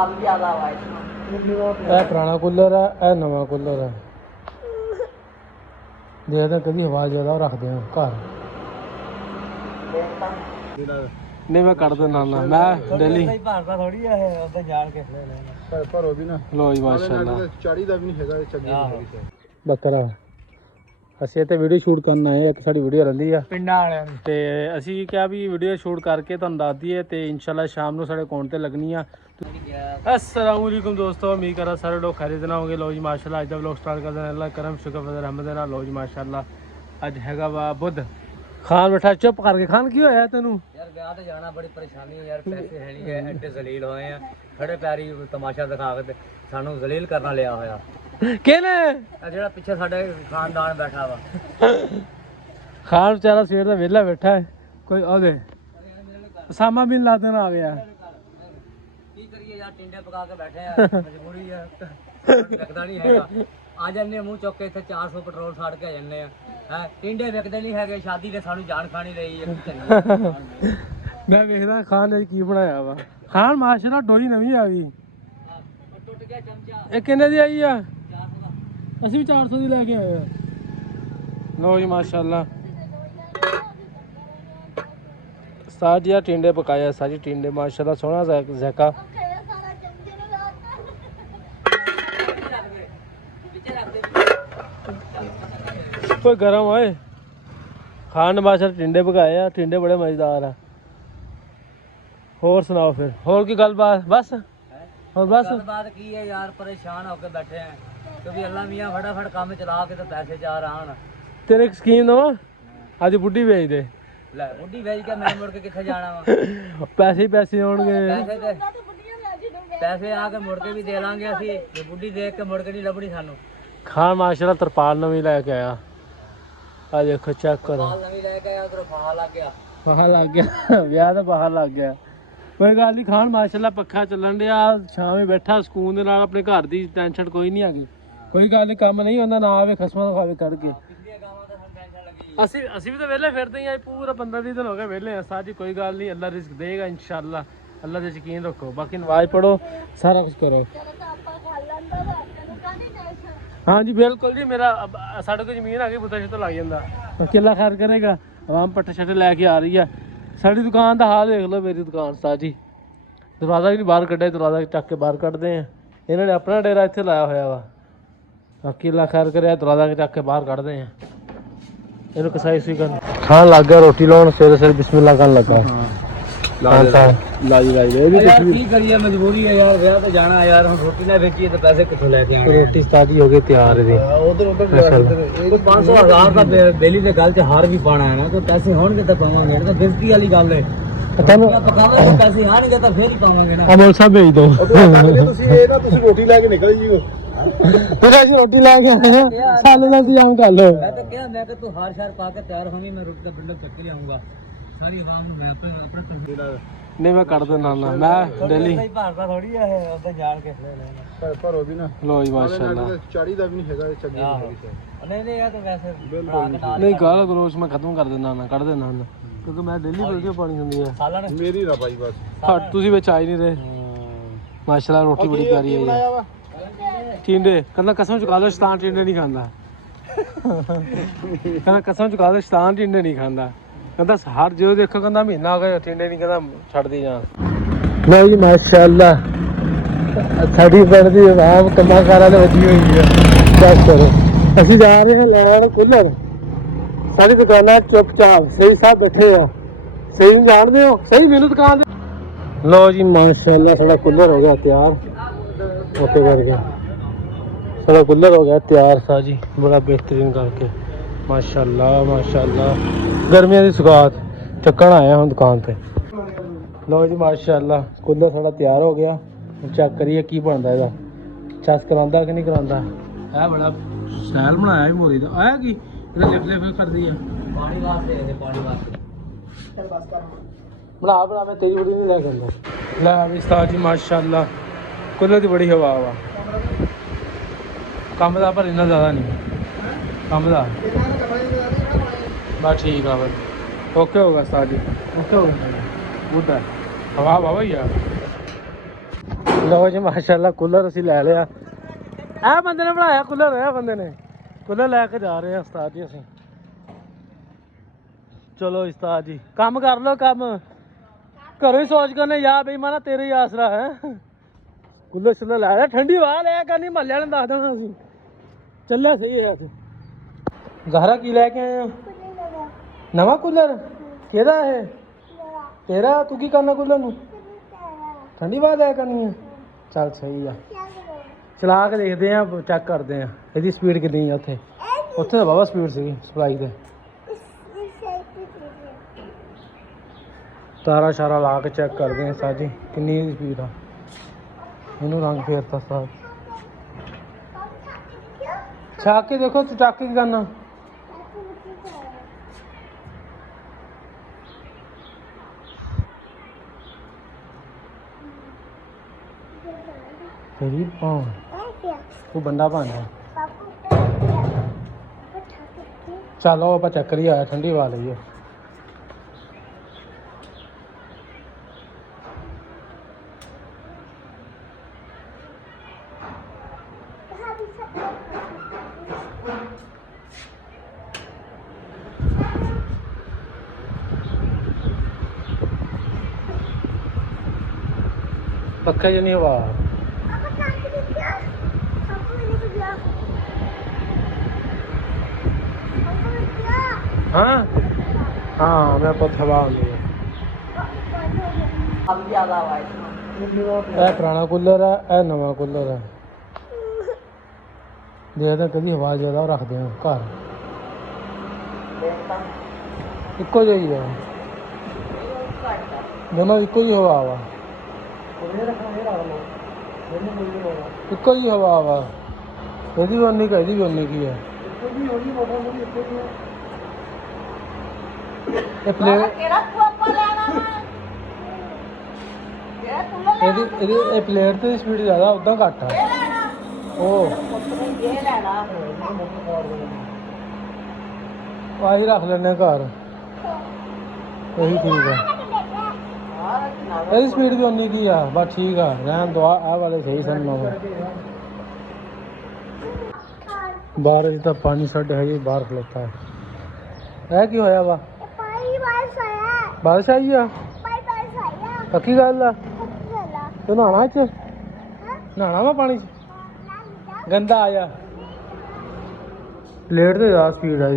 ਇਹ ਪੁਰਾਣਾ ਕੂਲਰ ਹੈ, ਇਹ ਨਵਾਂ ਕੂਲਰ ਹੈ। ਦੇਖਦੇ ਕਦੀ ਹਵਾ ਜ਼ਿਆਦਾ ਰੱਖਦੇ ਆ ਘਰ। ਨਹੀਂ ਮੈਂ ਕੱਢ ਦਿੰਦਾ ਨਾ, ਮੈਂ ਡੇਲੀ ਭਾਰਦਾ ਥੋੜੀ ਆ ਇਹ ਉੱਥੇ ਜਾਣ ਕੇ ਭਰੋ ਵੀ ਨਾ। ਲੋ ਜੀ ਮਾਸ਼ਾਅੱਲਾ ਚਾੜੀ ਦਾ ਵੀ ਨਹੀਂ ਹੈਗਾ, ਚੰਗੀ ਬੱਕਰਾ। ਅਸੀਂ ਇੱਥੇ ਵੀਡੀਓ ਸ਼ੂਟ ਕਰਨ ਆਏ, ਇੱਕ ਸਾਡੀ ਵੀਡੀਓ ਰਹਿੰਦੀ ਆ ਪਿੰਡਾਂ ਵਾਲਿਆਂ ਦੀ, ਤੇ ਅਸੀਂ ਕਿਹਾ ਵੀ ਵੀਡੀਓ ਸ਼ੂਟ ਕਰਕੇ ਤੁਹਾਨੂੰ ਦੱਸ ਦਈਏ ਤੇ ਇਨਸ਼ਾਅੱਲਾ ਸ਼ਾਮ ਨੂੰ ਸਾਡੇ ਅਕਾਊਂਟ ਤੇ ਲੱਗਣੀ ਆ। अस्सलाम वालेकुम दोस्तों, उम्मीद कर सारे लोग खरीद ना होंगे। लो जी माशाल्लाह अज का व्लॉग स्टार्ट कर देना। अल्लाह करम शुक्र फजल रहमत है। लो जी माशाल्लाह अज हैगा वा बुध। खान बैठा चुप करके। खान की होया तेनू? यार ब्याह ते जाना बड़ी परेशानी है यार, पैसे है नहीं है, एडे जलील होए हैं, खड़े पैरी तमाशा दिखा के सानू जलील करना लिया होया। किहने? जेड़ा पीछे साडे खानदान बैठा वा। खान बेचारा सवेर दा वेला बैठा है। कोई ओदे उसामा बिन लादेन आ गया। टिंडे पका के बैठे हैं, मजबूरी है, लगता नहीं है। आ जाने मुंह चुक के इत्थे 400 पेट्रोल साड़ के आ जाने हैं। टिंडे विकदे नहीं है, शादी ते सानू जान खानी रही है। मैं देखदा खान ने की बनाया वा। खान माशाल्लाह डोरी नवी आ गई। टुट गया चमचा। ये किन्ने दी आई आ? 400 दा। ਅਸੀਂ ਵੀ 400 ਦੀ ਲੈ ਕੇ ਆਏ ਆ। ਲੋ ਜੀ ਮਾਸ਼ਾਅल्लाह साजिया टिंडे पकाया। साजी टिंडे माशाल्लाह सोहना ज़ायका। कोई गरम होए। खान ने माशाल्लाह टिंडे पकाए आ। टिंडे बड़े मजेदार है। होर सुनाओ फिर, होर की गल बात? बस और बस बात की है यार, परेशान होकर बैठे हैं क्योंकि अल्लाह मियां फटाफट काम चला के तो पैसे चार आन। तेरे एक स्कीम दो, आज बुढ़ी भेज दे। ਲੈ ਬੁੱਢੀ ਵੇਚ ਕੇ ਮੈਂ ਮੁੜ ਕੇ ਕਿੱਥੇ ਜਾਣਾ ਵਾ? ਪੈਸੇ ਹੀ ਪੈਸੇ ਹੋਣਗੇ। ਪੈਸੇ ਆ ਕੇ ਮੁੜ ਕੇ ਵੀ ਦੇ ਲਾਂਗੇ ਅਸੀਂ, ਜੇ ਬੁੱਢੀ ਦੇਖ ਕੇ ਮੁੜ ਕੇ ਨਹੀਂ ਲੱਭਣੀ ਸਾਨੂੰ। ਖਾਨ ਮਾਸ਼ਾਅੱਲਾ ਤਰਪਾਲ ਨਵੀਂ ਲੈ ਕੇ ਆਇਆ। ਆ ਦੇਖੋ ਚੈੱਕ ਕਰੋ। ਤਰਪਾਲ ਨਵੀਂ ਲੈ ਕੇ ਆਇਆ, ਉਧਰੋਂ ਫਾਹਾ ਲੱਗ ਗਿਆ। ਬਾਹਰ ਲੱਗ ਗਿਆ, ਵਿਆਹ ਦਾ ਬਾਹਰ ਲੱਗ ਗਿਆ। ਕੋਈ ਗੱਲ ਨਹੀਂ। ਖਾਨ ਮਾਸ਼ਾਅੱਲਾ ਪੱਖਾ ਚੱਲਣ ਡਿਆ, ਸ਼ਾਮੇ ਬੈਠਾ ਸਕੂਨ ਦੇ ਨਾਲ, ਆਪਣੇ ਘਰ ਦੀ ਟੈਨਸ਼ਨ ਕੋਈ ਨਹੀਂ ਹੈਗੀ। ਕੋਈ ਗੱਲ ਨਹੀਂ, ਕੰਮ ਨਹੀਂ ਹੁੰਦਾ ਨਾ ਆਵੇ ਖਸਮਾਂ ਖਾਵੇ ਕਰਕੇ। ਅਸੀਂ ਵੀ ਤਾਂ ਵਿਹਲੇ ਫਿਰਦੇ ਹਾਂ। ਪੂਰਾ 15-20 ਦਿਨ ਹੋ ਗਏ ਵਿਹਲੇ ਆ ਸਾਜੀ। ਕੋਈ ਗੱਲ ਨਹੀਂ, ਅੱਲਾ ਰਿਜ਼ਕ ਦੇਗਾ ਇਨਸ਼ਾਅੱਲਾ। ਅੱਲਾ ਤੇ ਯਕੀਨ ਰੱਖੋ। ਬਾਕੀ ਨਮਾਜ਼ ਪੜੋ, ਸਾਰਾ ਕੁਝ ਕਰੋ। हाँ जी बिल्कुल जी। मेरा साढ़े को जमीन आ गई, बुता शुता लग जाता। अकेला खैर करेगा। आवाम पट्टे शट्टे लैके आ रही है। साड़ी दुकान का हाल देख लो। मेरी दुकान साजी दरवाज़ा भी नहीं बाहर कढ़े, दरवाज़ा चक के बाहर कढ़ते हैं। इन्होंने अपना डेरा इत्थे लाया होया वा। अकेला खैर करे, दरवाज़ा चक के बाहर कढ़ते हैं। इन्होंने कसाई सी कर खान लग गया। रोटी लाने सवेरे सवेरे बिस्मिल्लाह कर लगा। की करिए, मजबूरी है यार, ब्याह ते जाना यार। हम रोटी ना बेचिए तो पैसे कितों लेके आएंगे? रोटी ताजी हो गई तैयार है। उधर 500 1000 का बेली दे गल च हार भी पाना है ना, तो पैसे होणगे तो पावांगे ना। बेइज्जती वाली गल है। पकावे पैसे आणगे तो फिर ही पावांगे ना। अमल साहब भेज दो। ਤੁਸੀਂ ਇਹ ਨਾ ਤੁਸੀਂ ਰੋਟੀ ਲੈ ਕੇ ਨਿਕਲ ਜੀਓ। फिर ऐसी रोटी ला के साले का इंतजाम कर लो। मैं तो क्या, मैं तू हार शार पा के तैयार होनी, मैं रोटी का बिल्डर चक के लाऊंगा सारी आवाम में। मैं अपने नहीं मैं कर देना ना, मैं डेली भारदा थोड़ी है उधर जान के ਭਰੋ ਵੀ ਨਾ। लो जी माशाल्लाह। ਚਾੜੀ ਦਾ ਵੀ ਨਹੀਂ ਹੈਗਾ, ਚੰਗੀ नहीं यार, तो वैसे नहीं गाल गलोच मैं खत्म कर देना ना, कर देना ना, क्योंकि मैं डेली वीडियो पानी होंदी है। साला ने ਮੇਰੀ ਨਾ ਭਾਈ ਬਸ। हट तुसी विच आ ही नहीं रहे। माशाल्लाह रोटी बड़ी प्यारी है ये। टिंडे कहंदा कसम चुका लो शैतान टिंडे नहीं खांदा। कहंदा कसम चुका लो शैतान टिंडे नहीं खांदा। कहंदा हर जो देखो कहंदा महीना हो गया टिंडे नहीं, कहंदा छड़ दी जान। लो जी माशाल्लाह साडी पिंड दी आवाम कम्मां कारां ते वजी होई है। चेक करो। ਅਸੀਂ ਜਾ ਰਹੇ ਹਾਂ ਲੈਣ ਕੂਲਰ। ਸਾਡੀ ਦੁਕਾਨਾਂ ਚੁੱਪਚਾਪ ਸਹੀ ਸਾਹਿਬ ਬੈਠੇ ਆ। ਸਹੀ ਨੂੰ ਜਾਣਦੇ ਹੋ? ਸਹੀ ਮੈਨੂੰ ਦੁਕਾਨ ਤੇ। ਲਓ ਜੀ ਮਾਸ਼ਾਅੱਲਾ ਸਾਡਾ ਕੂਲਰ ਹੋ ਗਿਆ ਤਿਆਰ। ਓਕੇ ਕਰਕੇ ਸਾਡਾ ਕੂਲਰ ਹੋ ਗਿਆ ਤਿਆਰ ਸਾਜੀ, ਬੜਾ ਬਿਹਤਰੀਨ ਕਰਕੇ ਮਾਸ਼ਾਅੱਲਾ ਮਾਸ਼ਾਅੱਲਾ। ਗਰਮੀਆਂ ਦੀ ਸੁਗਾਤ ਚੱਕਣ ਆਇਆ ਹੁਣ ਦੁਕਾਨ ਤੇ। ਲਓ ਜੀ ਮਾਸ਼ਾਅੱਲਾ ਕੂਲਰ ਸਾਡਾ ਤਿਆਰ ਹੋ ਗਿਆ। ਚੈੱਕ ਕਰੀਏ ਕੀ ਬਣਦਾ ਇਹਦਾ, ਚਸ ਕਰਾਉਂਦਾ ਕਿ ਨਹੀਂ ਕਰਾਉਂਦਾ। ਇਹ ਬੜਾ स्टाइल बनाया है मोरी का। आया कि लिप लिप कर दी है पानी वास्ते है, पानी वास्ते बना बना। मैं तेरी बड़ी नहीं लेके अंदर ला विस्तार जी माशाल्लाह। कूलर की बड़ी हवा वा। कम का पर इन्ना ज़्यादा नहीं कम का बस ठीक है। फिर ओके होगा उस्ताद जी, ओके होगा। बुद्धा हवा वाह यार। ਲਓ ਜੀ ਮਾਸ਼ਾਅੱਲਾ ਕੂਲਰ ਅਸੀਂ ਲੈ ਲਿਆ। ਇਹ ਬੰਦੇ ਨੇ ਬਣਾਇਆ ਕੂਲਰ, ਇਹ ਬੰਦੇ ਨੇ ਕੂਲਰ ਲੈ ਕੇ ਜਾ ਰਹੇ ਆ ਉਸਤਾਦ ਜੀ ਅਸੀਂ। ਚਲੋ ਉਸਤਾਦ ਜੀ ਕੰਮ ਕਰ ਲਓ, ਕੰਮ ਘਰੋਂ ਹੀ ਸੋਚ ਕਰਨੇ ਯਾ ਬੇਈਮਾਨਾ ਤੇਰੇ ਹੀ ਆਸਰਾ ਹੈ। ਕੂਲਰ ਛੁੱਲਰ ਲੈ ਲਿਆ, ਠੰਡੀ ਹਵਾ ਲਿਆ ਕਰਨੀ, ਮਹੱਲੇ ਵਾਲੇ ਨੂੰ ਦੱਸ ਦੇਣਾ ਅਸੀਂ ਚੱਲਿਆ ਸਹੀ ਹੈ। ਅੱਜ ਜ਼ਹਰਾ ਕੀ ਲੈ ਕੇ ਆਏ ਹੋ? ਨਵਾਂ ਕੂਲਰ? ਕਿਹਦਾ ਇਹ? ਤੇਰਾ? ਤੂੰ ਕੀ ਕਰਨਾ ਕੂਲਰ ਨੂੰ? ਠੰਡੀ ਹਵਾ ਲਿਆ ਕਰਨੀ ਹੈ। ਚੱਲ ਸਹੀ ਆ, ਚਲਾ ਕੇ ਦੇਖਦੇ ਆ, ਚੈੱਕ ਕਰਦੇ ਆ ਇਹਦੀ ਸਪੀਡ ਕਿੰਨੀ ਆ। ਉੱਥੇ ਤਾਂ ਬਾਬਾ ਸਪੀਡ ਸੀਗੀ ਸਪਲਾਈ ਤੇ। ਤਾਰਾ ਸ਼ਾਰਾ ਲਾ ਕੇ ਚੈੱਕ ਕਰਦੇ ਆ ਸਾਜੀ ਕਿੰਨੀ ਇਹਦੀ ਸਪੀਡ ਆ। ਇਹਨੂੰ ਰੰਗ ਫੇਰਤਾ ਸਾਜ ਛਾਕ ਕੇ ਦੇਖੋ, ਤੂੰ ਚੱਕ ਕੇ ਕੀ ਕਰਨਾ? तेरी पाँव तू बंदा बन चलो आप चक्कर ही आया, ठंडी हवा लगी है। पक्का जो नहीं हवा हाँ हाँ मैं हवा आती है। पुराना कूलर है, यह नवा कूलर है। देखते कभी हवा ज़्यादा रखते हैं घर इको जी है, दोनों इको ही हवा वा, इको ही हवा वा। यदि भी उन्नी की की है। ਇਹ ਪਲੇਟ ਤੇ ਸਪੀਡ ਜ਼ਿਆਦਾ, ਉਦਾਂ ਘੱਟ ਆ। ਉਹ ਆਹੀ ਰੱਖ ਲੈਣੇ ਘਰ, ਇਹੀ ਠੀਕ ਆ। ਇਹਦੀ ਸਪੀਡ ਵੀ ਉਨੀ ਕੀ ਆ, ਬਸ ਠੀਕ ਆ। ਰਹਿਣ ਦੋ, ਆਹ ਵਾਲੇ ਸਹੀ ਸਨ। ਬਾਹਰ ਤਾਂ ਪਾਣੀ ਸਾਡੇ ਹਜੇ ਬਾਹਰ ਖਲੋਤਾ ਹੈ। ਇਹ ਕੀ ਹੋਇਆ ਵਾ? बारिश आई है? पक्की गल है? तो नहाना च नहाना वा पानी च गंदा आया। प्लेट तो ज़्यादा स्पीड है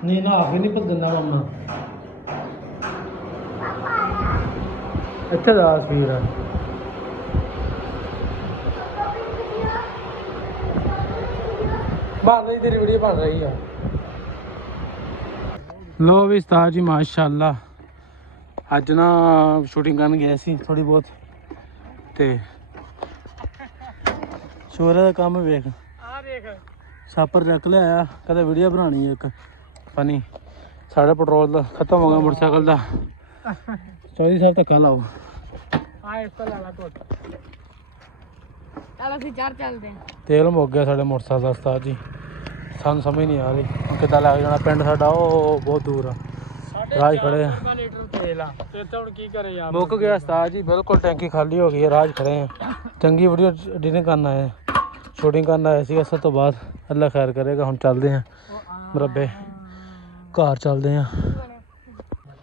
नहीं, नहा के नहीं भुल दिंदा मम्मा, इत्थे ज़्यादा स्पीड है। बन रही तेरी वीडियो बन रही है। लो भी उस्ताद जी माशाअल्लाह अज ना शूटिंग करन गए सी थोड़ी बहुत, ते शोरे का काम वेख छापर रख लिया। कहते वीडियो बनानी है एक फनी, साढ़े पेट्रोल खत्म हो गया मोटरसाइकिल का। चौधरी साहब धक्का लाओ, तेल मुक गया साढ़े मोटरसाइकिल का उस्ताद जी। सानू समझ नहीं आ रही कितना लग जाना। पिंड साडा ओ बहुत दूर आ, राज खड़े हैं। मुक गया उस्ताद जी, बिल्कुल टैंकी खाली हो गई है। राज खड़े हैं, चंगी वीडियो एडिटिंग करना है, शूटिंग करना है। इसी असर तो बाद अल्लाह खैर करेगा। हम चलते हैं मरबे घर चलते हैं।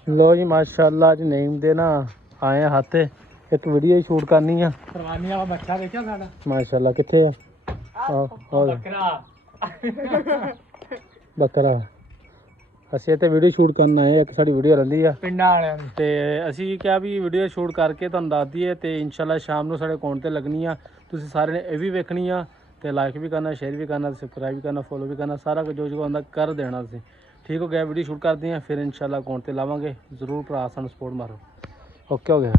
लो जी माशाअल्लाह अज नईम दे ना आए हैं हाथे, एक वीडियो शूट करनी है। माशाअल्लाह कित्थे ਬੱਕਰਾ ਅਸੀਂ ਇੱਥੇ ਵੀਡੀਓ ਸ਼ੂਟ ਕਰਨ ਆਏ। ਇੱਕ ਸਾਡੀ ਵੀਡੀਓ ਰਹਿੰਦੀ ਆ ਪਿੰਡਾਂ ਵਾਲਿਆਂ ਦੀ, ਤੇ ਅਸੀਂ ਕਿਹਾ ਵੀ ਵੀਡੀਓ ਸ਼ੂਟ ਕਰਕੇ ਤੁਹਾਨੂੰ ਦੱਸ ਦਈਏ, ਤੇ ਇਨਸ਼ਾਅੱਲਾ ਸ਼ਾਮ ਨੂੰ ਸਾਡੇ ਅਕਾਊਂਟ ਤੇ ਲੱਗਣੀ ਆ। ਤੁਸੀਂ ਸਾਰੇ ਨੇ ਇਹ ਵੀ ਵੇਖਣੀ ਆ, ਤੇ ਲਾਈਕ ਵੀ ਕਰਨਾ, ਸ਼ੇਅਰ ਵੀ ਕਰਨਾ, ਸਬਸਕ੍ਰਾਈਬ ਵੀ ਕਰਨਾ, ਫੋਲੋ ਵੀ ਕਰਨਾ, ਸਾਰਾ ਕੁਝ ਜੋ ਹੁੰਦਾ ਕਰ ਦੇਣਾ ਤੁਸੀਂ। ਠੀਕ ਹੋ ਗਿਆ, ਵੀਡੀਓ ਸ਼ੂਟ ਕਰਦੇ ਆ, ਫਿਰ ਇਨਸ਼ਾਅੱਲਾ ਅਕਾਊਂਟ ਤੇ ਲਾਵਾਂਗੇ। ਜ਼ਰੂਰ ਭਰਾ ਸਾਨੂੰ ਸਪੋਰਟ ਮਾਰੋ। ਓਕੇ ਹੋ ਗਿਆ।